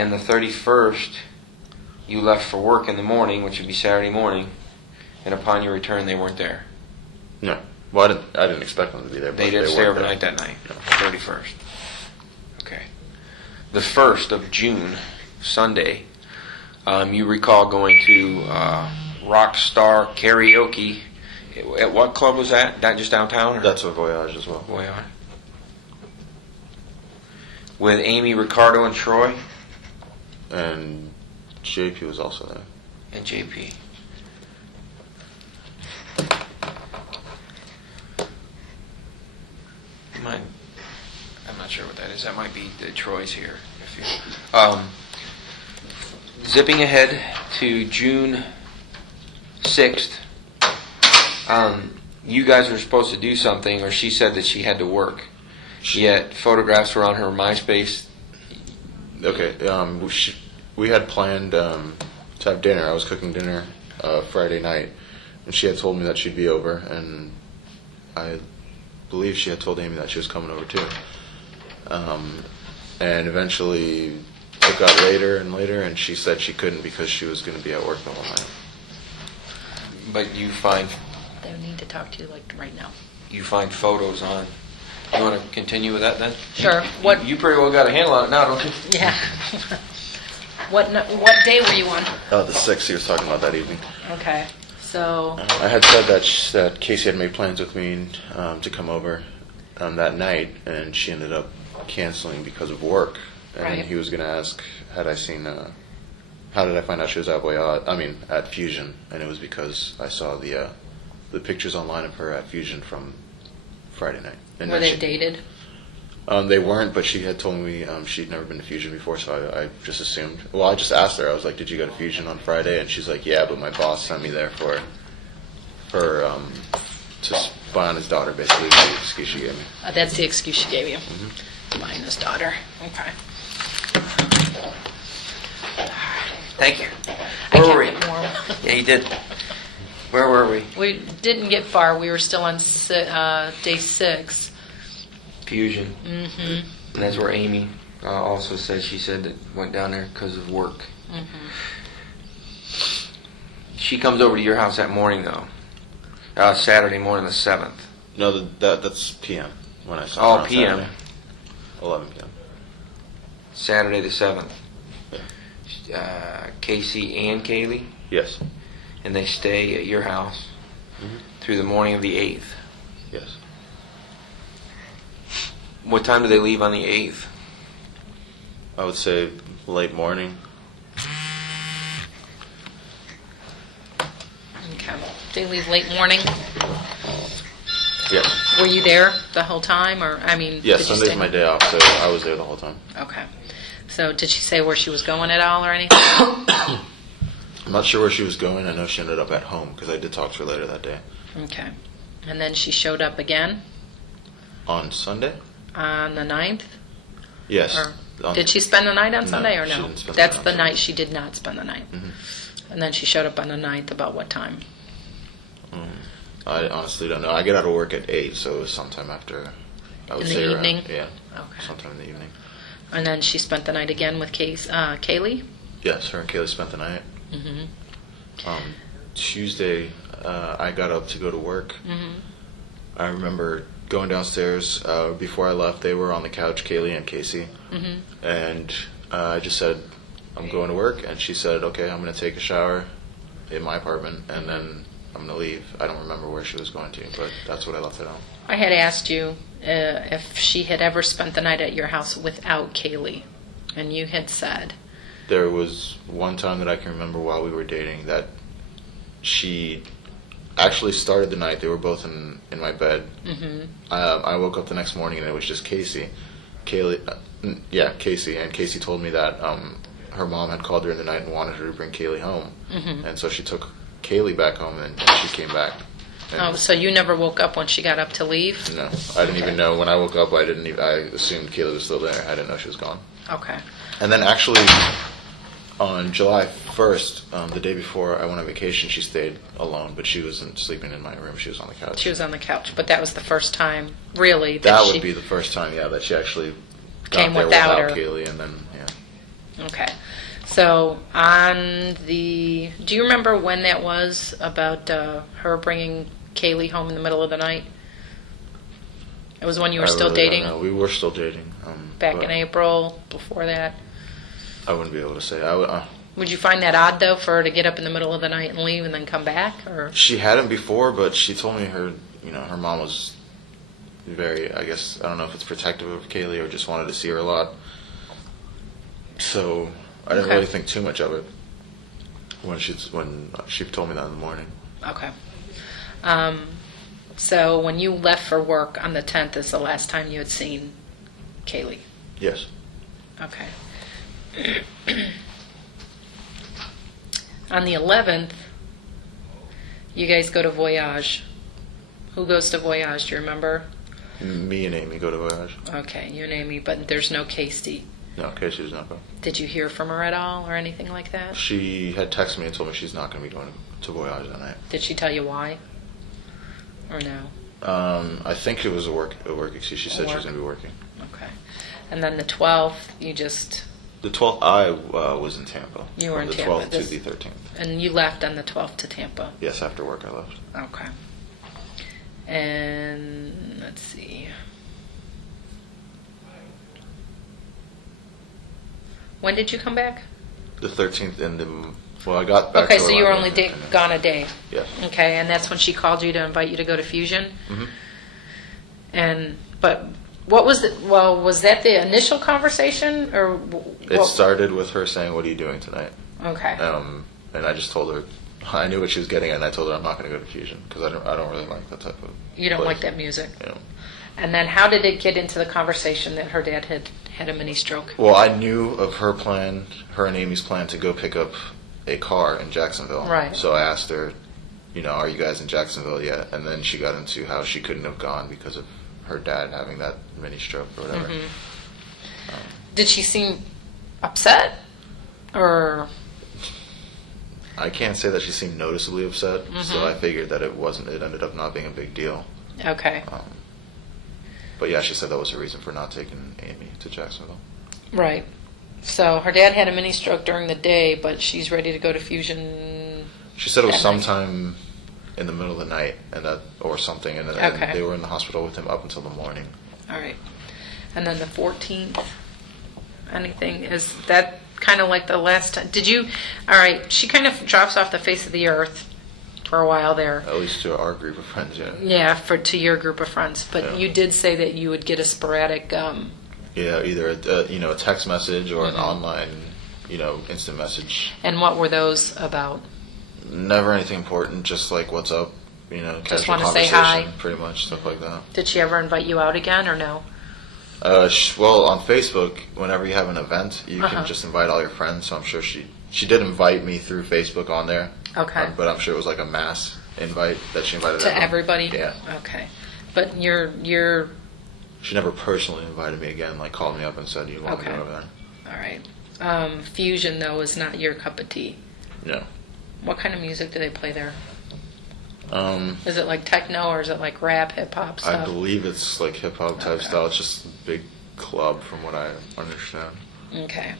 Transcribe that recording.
And the 31st, you left for work in the morning, which would be Saturday morning, and upon your return, they weren't there. No. Well, I didn't expect them to be there. They didn't stay overnight that night. No. 31st. Okay. The 1st of June, Sunday, you recall going to Rockstar Karaoke. At what club was that? That just downtown? Or? That's a Voyage as well. Voyage. With Amy, Ricardo, and Troy? And JP was also there. And JP. I'm not sure what that is. That might be the Troy's here. Zipping ahead to June 6th, you guys were supposed to do something, or she said that she had to work. Yet photographs were on her MySpace. Okay, we had planned to have dinner. I was cooking dinner Friday night, and she had told me that she'd be over, and I believe she had told Amy that she was coming over too. And eventually it got later and later, and she said she couldn't because she was going to be at work the whole night. But you find... They need to talk to you like right now. You find photos on... You want to continue with that then? Sure. What? You pretty well got a handle on it now, don't you? Yeah. What day were you on? The 6th he was talking about that evening. Okay. So... I had said that Casey had made plans with me to come over that night, and she ended up canceling because of work. And right. He was going to ask, had I seen... how did I find out she was at Voyage? At Fusion. And it was because I saw the pictures online of her at Fusion from Friday night. And were they dated? They weren't, but she had told me she'd never been to Fusion before, so I just assumed. Well, I just asked her. I was like, "Did you go to Fusion on Friday?" And she's like, "Yeah, but my boss sent me there for to spy on his daughter." Basically, was the excuse she gave me. That's the excuse she gave you. Mm-hmm. Spy on his daughter. Okay. Thank you. I Where can't were we? get warm. Yeah, you did. Where were we? We didn't get far. We were still on day 6. Fusion. Mm-hmm. And that's where Amy also said she said that went down there because of work. Mm-hmm. She comes over to your house that morning though. Saturday morning the 7th. No, that's PM when I saw her. Oh, PM. Saturday. 11 PM. Saturday the 7th. Yeah. Casey and Caylee. Yes. And they stay at your house through the morning of the 8th. Yes. What time do they leave on the 8th? I would say late morning. Okay. They leave late morning. Yes. Were you there the whole time, or Yes, Sunday's my day off, so I was there the whole time. Okay. So did she say where she was going at all or anything? I'm not sure where she was going. I know she ended up at home because I did talk to her later that day. Okay. And then she showed up again? On Sunday? On the 9th? Yes. Or did she spend the night on Sunday or she no? didn't spend That's the the night. night she did not spend the night. Mm-hmm. And then she showed up on the 9th about what time? I honestly don't know. I get out of work at 8, so it was sometime after. I would In the say evening? Around, yeah. Okay. Sometime in the evening. And then she spent the night again with Caylee? Yes, her and Kaylee spent the night. Mm-hmm. Tuesday, I got up to go to work. Mm-hmm. I remember going downstairs. Before I left, they were on the couch, Caylee and Casey. Mm-hmm. And I just said, I'm going to work. And she said, okay, I'm going to take a shower in my apartment, and then I'm going to leave. I don't remember where she was going to, but that's what I left it on. I had asked you if she had ever spent the night at your house without Caylee, and you had said... There was one time that I can remember while we were dating that she actually started the night. They were both in my bed. Mm-hmm. I woke up the next morning and it was just Casey. Casey. And Casey told me that her mom had called her in the night and wanted her to bring Caylee home. Mm-hmm. And so she took Caylee back home and she came back. And so you never woke up when she got up to leave? No, I didn't even know. When I woke up, I assumed Caylee was still there. I didn't know she was gone. Okay. And then actually, on July 1st, the day before I went on vacation, she stayed alone, but she wasn't sleeping in my room. She was on the couch. She was on the couch, but that was the first time, really, that would be the first time, that she actually got came there without her. Caylee, and then, Okay. So do you remember when that was about her bringing Caylee home in the middle of the night? It was when you were still really dating? don't know. We were still dating. Back in April, before that? I wouldn't be able to say. Would you find that odd, though, for her to get up in the middle of the night and leave and then come back? Or She hadn't before, but she told me her mom was very, I guess, I don't know if it's protective of Caylee or just wanted to see her a lot. So I didn't really think too much of it when she told me that in the morning. Okay. So when you left for work on the 10th is the last time you had seen Caylee? Yes. Okay. On the 11th, you guys go to Voyage. Who goes to Voyage? Do you remember? Me and Amy go to Voyage. Okay, you and Amy, but there's no Casey. No, Casey does not go. Did you hear from her at all or anything like that? She had texted me and told me she's not going to be going to Voyage that night. Did she tell you why? Or no? I think it was a work excuse. She said she was going to be working. Okay. And then the 12th, you just... The 12th, I was in Tampa. You were in Tampa. From the 12th to the 13th. And you left on the 12th to Tampa? Yes, after work I left. Okay. And let's see. When did you come back? The 13th I got back Okay, to so you were Orlando only gone a day. Yes. Okay, and that's when she called you to invite you to go to Fusion? Mm-hmm. But what was was that the initial conversation or It started with her saying, "What are you doing tonight?" Okay. And I just told her I knew what she was getting at, and I told her I'm not going to go to Fusion because I don't really like that type of You don't place. like that music. Yeah. And then how did it get into the conversation that her dad had a mini stroke? Well, I knew of her and Amy's plan to go pick up a car in Jacksonville. Right. So I asked her, are you guys in Jacksonville yet? And then she got into how she couldn't have gone because of her dad having that mini stroke or whatever. Mm-hmm. Did she seem upset? Or... I can't say that she seemed noticeably upset, Mm-hmm. so I figured that it ended up not being a big deal. Okay. But yeah, she said that was the reason for not taking Amy to Jacksonville. Right. So her dad had a mini stroke during the day, but she's ready to go to Fusion. She said it was that night. sometime in the middle of the night, or something, and they were in the hospital with him up until the morning. All right. And then the 14th, anything? Is that kind of like the last time? All right, she kind of drops off the face of the earth for a while there. At least to our group of friends, yeah. Yeah, to your group of friends. But you did say that you would get a sporadic... yeah, either a text message or an online, instant message. And what were those about? Never anything important, just like what's up, Just casual want to say conversation, hi. pretty much, stuff like that. Did she ever invite you out again or no? Well, on Facebook, whenever you have an event, you can just invite all your friends. So I'm sure she did invite me through Facebook on there. Okay. But I'm sure it was like a mass invite that she invited To everybody? Yeah. Okay. But you're She never personally invited me again, like called me up and said, "You want to Okay. go over there?" all right. Fusion though is not your cup of tea. No. What kind of music do they play there? Um, Is it like techno or is it like rap, hip hop I stuff? believe it's like hip hop type Okay. style. It's just a big club, from what I understand. Okay.